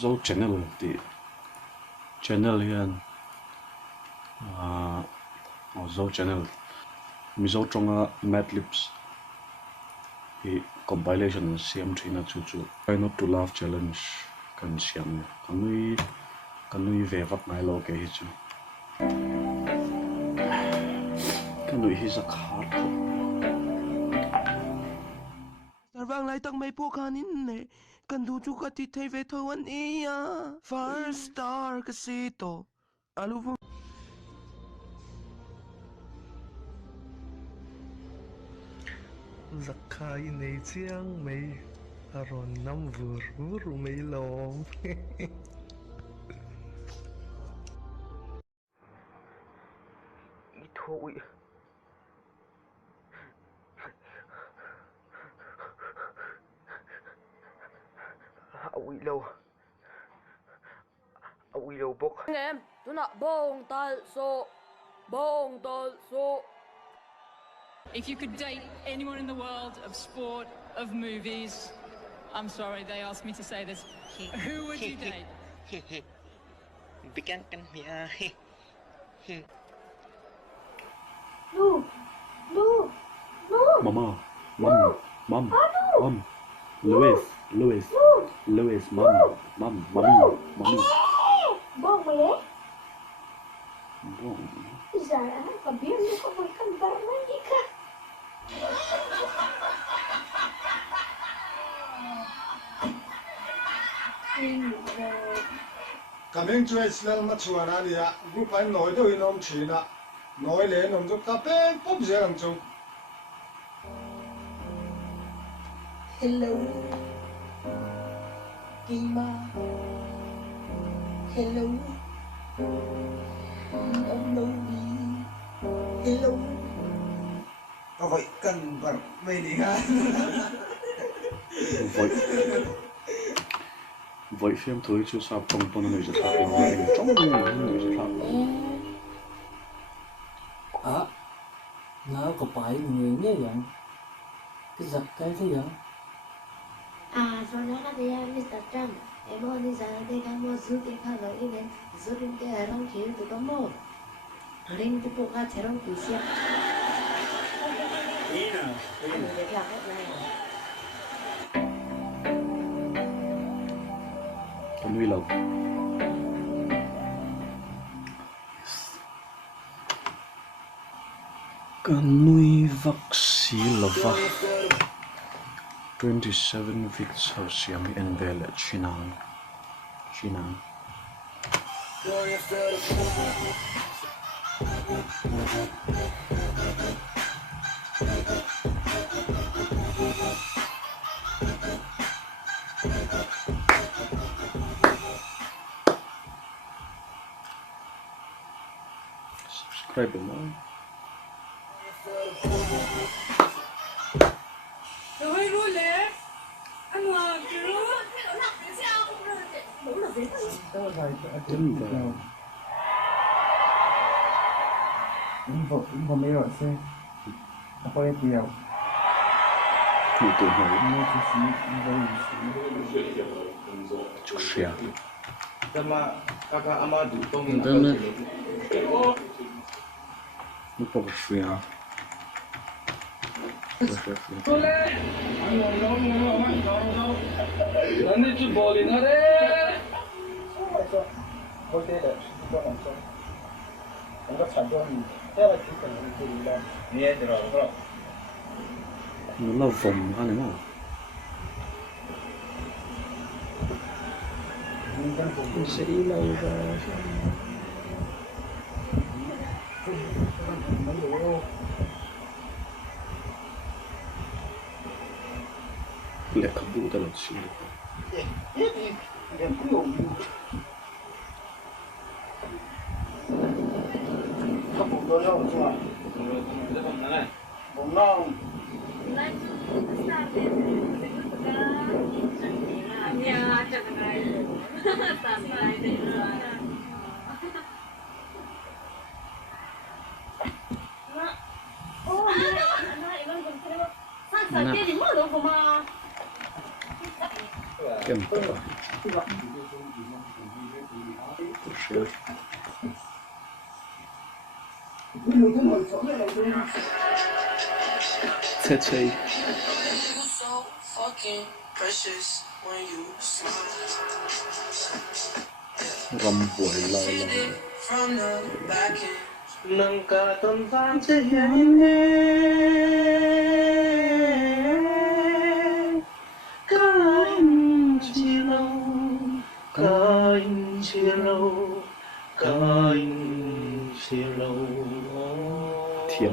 zo channel ti channel hian zo channel mizo tonga madlibs hi compilation siam thina chu try not to laugh challenge kan siam kanui ve vak nai lo ke hi chu kanui hi zakhar tho Sarvang lai tak mai po kanin ne kan du chu ka ti thei ve thoan iya first star kasi to alu vo Zakai nei chiang mei aron nam vur mei lom i thôi ui lâu bốc em tôi nọ bông tal so. If you could date anyone in the world of sport, of movies, I'm sorry, they asked me to say this. Who would you date? Bekannten mir. No. mama mom Louis mom mommy Bông mày đấy. Bông. Dạ, có biết nó có một căn bản này gì cả. Kaming chui sel ma chuana nia group ai noi do inom thina noi le nom jo ka pe pop je ang chu Hello. Kima. Hello. Ông lâu đi. Hello. có vậy cần bản mày đi ha Vậy phim thôi chứ sao không người giật thạc lo anh trong người giật thạc nó có phải người như vậy cái giật cái thế vậy Soalnya kan dia Mr. Trump. Emang di sana dia kamu zuti kalau ini zuti dia orang kiri tu kamu. Ring tu pokok cerong tu siap. Ini dia apa nak? Con nuôi lâu con nuôi vắc xí lova 27 weeks of Siam and Bella Chinang. Subscribe below. Rồi luôn lẹ. Anh Hoàng chứ. Đúng vậy. Không mấy rồi xe có em nhiều Phụ tử hỏi mua chút xíu chút xíu. sama kakak Amadu tong Bener. Lupa bersuya. Nanti tu boleh nare. có thể là cho làm sao không có sản phẩm thế là chỉ cần cái gì là nghe được rồi Nó là vòng ha này mà. sẽ đi lâu rồi Lẹ không đủ ta là xin được. có bụng đôi không chứ mà bụng non Ya, jangan aja. Santai deh. Sakit di mana kau mah? ken to che che ram boy lai nâng cả tầm vang sẽ hiện lên các anh chia lâu các anh chia lâu các anh chia lâu thiểm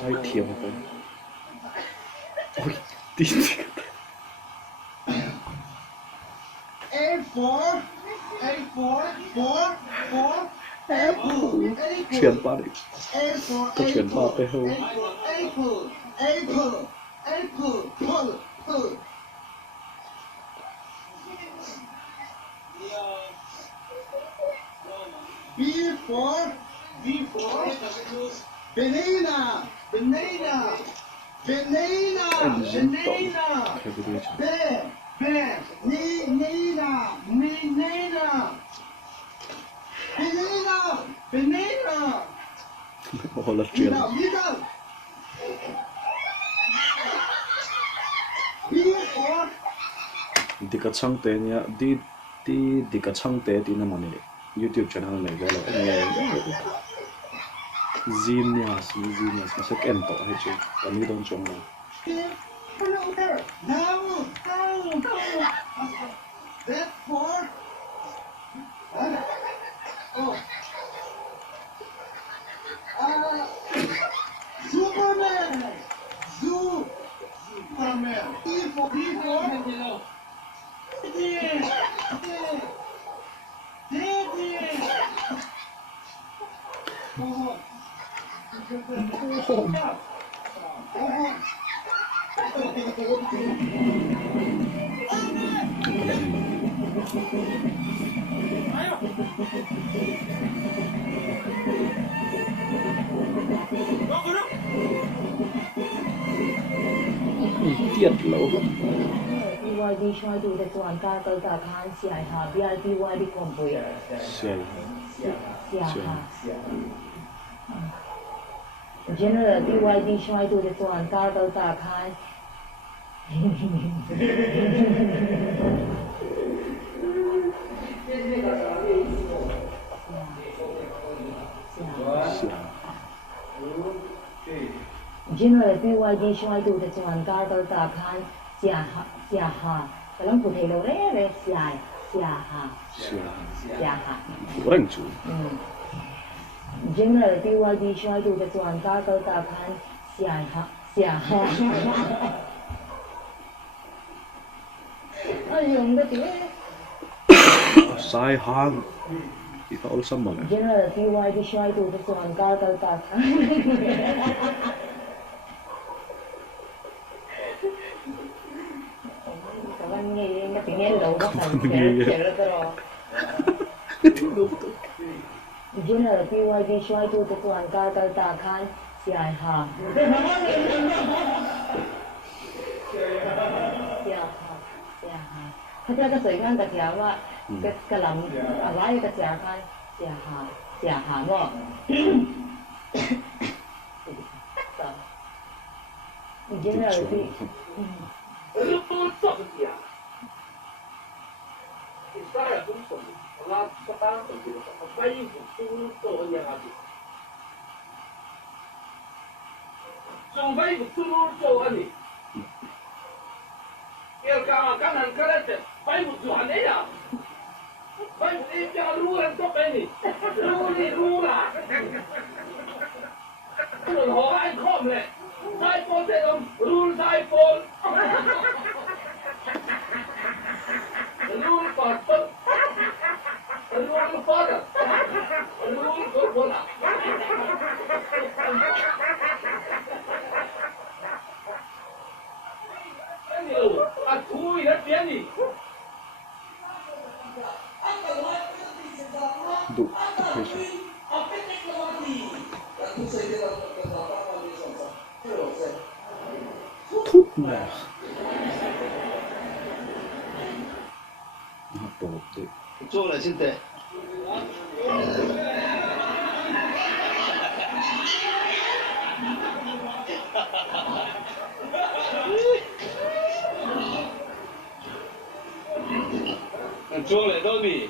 sai thiểm rồi ôi tí chuyển qua đi tôi chuyển qua cái hâu Ồ là chuyện đi cả chăng tế nhá đi cả chăng tế thì nó mà này YouTube channel này gọi là anh nghe Genius mà sẽ kén tổ hay chứ anh đi đông trong này tiệt lâu BYD ช่วยดูแต่ส่วนการเกิดจากการเสียหาย BYD คอมพิวเตอร์เสียหาย General BYD ช่วยดูแต่ส่วนการเกิดจากการGeneral BYD ช่วยดูแต่ส่วนการเกิดจากการเสียหายกำลังพูดให้เราเร่ๆเสียหายorang cu General BYD ช่วยดูแต่ส่วนการเกิดจากการเสียหายyung dati sai hang ikaw all sama na General BYD ช่วยดูแต่ส่วนการเกิดจากการKawan ngayon na tingin daw ba kan pero General BYD ช่วยดูแต่ส่วนการเกิดจากการเสียหายเขาจะกระสวยงานแต่เดียวว่ากระหล่ำอะไรกระเสียการเสียหายว่าGeneral du peso thút nè bộ để Chỗ là xin tệ. Chỗ lại đâu nhỉ?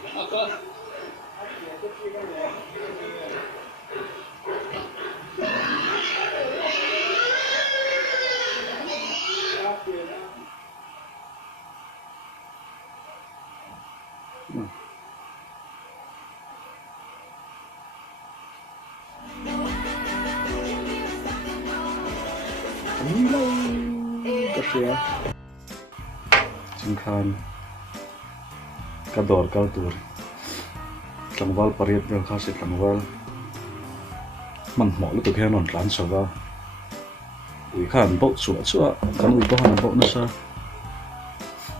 Kasih Jingkan Kador Kaltur Tlangwal Pariat Bel Khasi Tlangwal Man Mo Lu Tukhe Non Tlan Sawa Ui Khan Bo Chua Chua Kan Ui Bo Han Bo Na Sa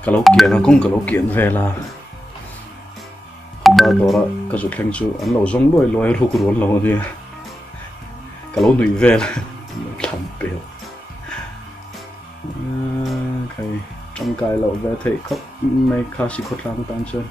Kalau Kian Kong Kalau Kian Vela Ba Dora Kazu Kheng Chu An Lo Zong Loi Loi Ru Kuron Lo Dia Kalau Nui Vela Tlan Bel cái trong cái lẩu về thể khóc này khá sĩ khốt lang tan chân